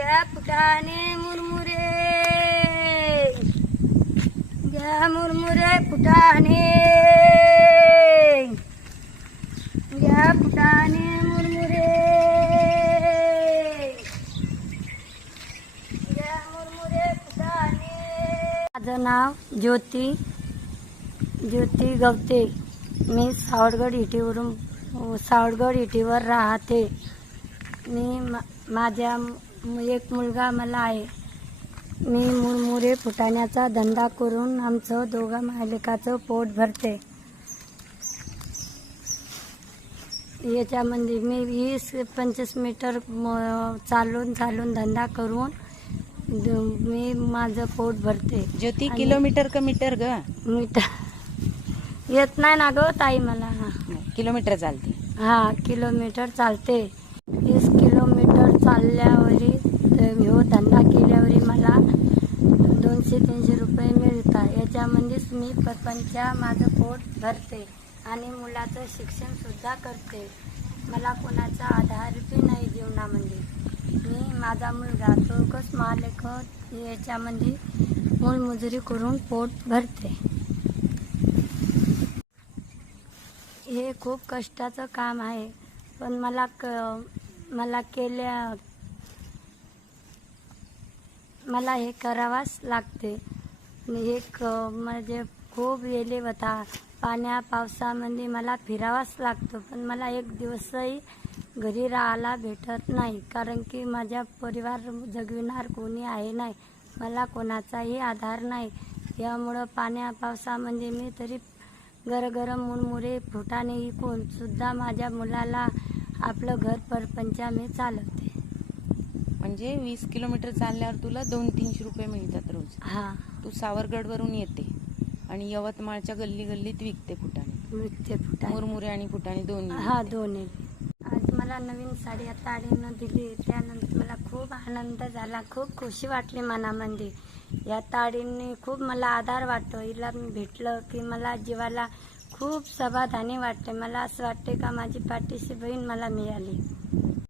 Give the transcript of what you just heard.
घ्या फुटाने मुरमुरे. घ्या मुरमुरे फुटाने घ्या फुटाने मुरमुरे. घ्या मुरमुरे फुटाने माझं नाव ज्योती ज्योती गवते. मी सावडगड इटीवरून सावडगड इटीवर राहते. मी मा- माझ्या एक मुलगा मला आहे. मी मुरमुरे फुटाण्याचा धंदा करून आमचं दोघा मालिकाचं पोट भरते. याच्यामध्ये मी वीस पंचवीस मीटर चालून चालून धंदा करून मी माझं पोट भरते. ज्योती किलोमीटर का मीटर ग? मीटर. येत नाही ना गं ताई मला. किलोमीटर चालते. हा किलोमीटर चालते. वीस किलोमीटर चालल्यावरी धंदा केल्यावर मला दोनशे तीनशे रुपये मिळतात. याच्यामध्येच मी प्रपंच माझं पोट भरते आणि मुलाचं शिक्षणसुद्धा करते. मला कोणाचा आधार बी नाही जीवनामध्ये. मी माझा मुलगा चौकस मालक याच्यामध्ये मूलमजुरी करून पोट भरते. हे खूप कष्टाचं काम आहे. पण मला क मला केल्या मला हे करावाच लागते. हे क म्हणजे खूप येले होता. पाण्या पावसामध्ये मला फिरावाच लागतो पण मला एक दिवसही घरी राहायला भेटत नाही कारण की माझ्या परिवार जगविणार कोणी आहे नाही. मला कोणाचाही आधार नाही. यामुळं पाण्या पावसामध्ये मी तरी गरगरम मुरमुरे फुटाने विकून सुद्धा माझ्या मुलाला आपलं घर परपंचा मी चालवते. म्हणजे वीस किलोमीटर चालल्यावर तुला दोन तीनशे रुपये मिळतात रोज. हा. तू सावरगडवरून येते आणि यवतमाळच्या गल्ली गल्लीत विकते फुटाणे. विकते फुटाणे. मुरमुरे आणि फुटाणे दोन्ही हा दोन्ही. आज मला नवीन साडी या ताडीनं दिली. त्यानंतर मला खूप आनंद झाला. खूप खुशी वाटली मनामध्ये. या ताडीने खूप मला आधार वाटतो. हिला भेटलं की मला जीवाला खूप समाधानी वाटते. मला असं वाटते का माझी पाठीशी बहीण मला मिळाली.